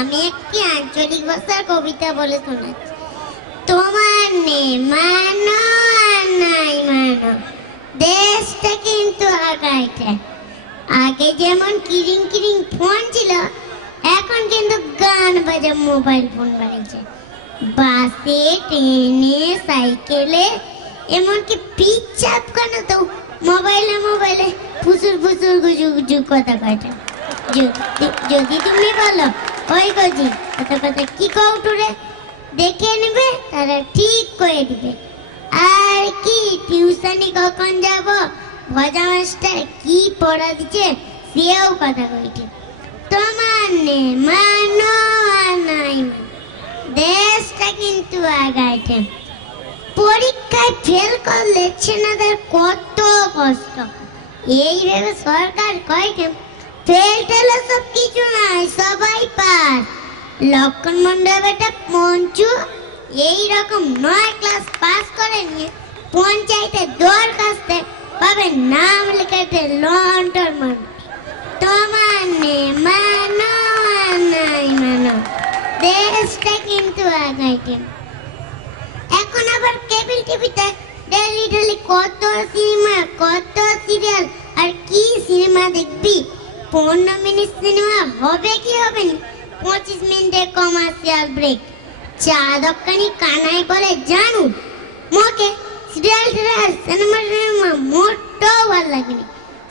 আমি একটি আঞ্চলিক ভাষার কবিতা বলে শোনাচ্ছি। তোমার নে মানো আর নাই মানো, দেশটা কিন্তু আগাইছে। আগে যেমন কিরিং কিরিং ফোন ছিল, এখন কিন্তু গান বাজে মোবাইল ফোন বাড়িয়েছে। বাসে, ট্রেনে, সাইকেলে, এমনকি পিচ্ছাপ কেন তো মোবাইলে মোবাইলে ফুসুর ফুসুর গুজু গুজু কথা কয়টা। যদি তুমি বলো ওই গজি কথা কথা কি কৌটুরে দেখে নেবে, তারা ঠিক করে দিবে। আর কি টিউশনি কখন যাব, ভজা মাস্টার কি পড়া দিচ্ছে সেও কথা কইছে। তোমার নে মানো আর নাই মানো, দেশটা কিন্তু আগাইছে। পরীক্ষায় ফেল করলে ছেলেদের কত কষ্ট, এই ভেবে সরকার কয় ফেল টেলে সব কিছু নাই, সবাই পাস। লক্ষণ মন্ডল বেটা পঞ্চু এইরকম 9 ক্লাস পাস করে নিয়ে পঞ্চায়েতে দরখাস্তে পাবে নাম লেখাতে লন্ডন মান। তোমার নে মানো আর নাই মানো, দেশটা কিন্তু আগাইছে। এখন আবার কেবল টিভিতে ডেলি ডেলি কত সিনেমা, কত সিরিয়াল, আর কি সিনেমা দেখবি। 15 মিনিট সিনেমা হবে কি হবে না, 25 মিনিটের কমার্শিয়াল ব্রেক। চা দোকানি কানাই বলে জানু মোকে সিরিয়াল সিনেমা মোটেও ভালো লাগেনি।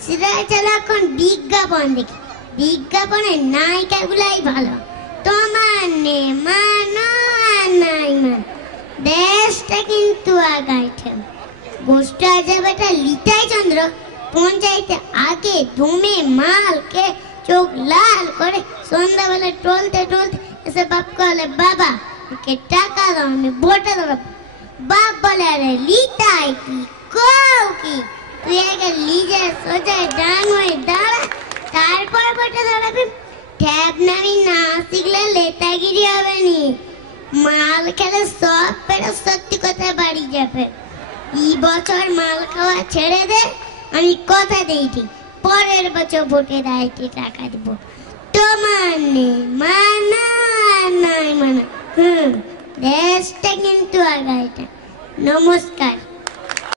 সিরিয়াল চালা এখন বিজ্ঞাপন দেখি, বিজ্ঞাপনের নায়িকাগুলাই ভালো। তোমার নে মানো আর নাই মানো, দেশটা কিন্তু আগাইছে। গোষ্ঠ আজাবেটা লিটাই চন্দ্র পঞ্চায়েতে আগে দমে মালকে চোখ লাল করে সন্ধ্যাবেলা টলতে টলতে এসে বাপকে বলে বাবা ওকে টাকা দাও, আমি ভোটে দেবো। বাপ বলে আরে লিটাই কি কও কি, তুই আগে লিজে সোজায় ডান হয়ে দাঁড়া, তারপর ভোটে দাঁড়াবি। ট্যাব নামি না শিখলে লেটাগিরি হবে নি, মাল খেলে সব পেরে সত্যি কথা বাড়ি যাবে। এই বছর মাল খাওয়া ছেড়ে দে, আমি কথা দিয়েছি পরের বছর ভোটে দাঁড়িয়ে টাকা দিব। তোমার নে মানো আর নাই মানো, দেশটা কিন্তু আগাইছে। নমস্কার।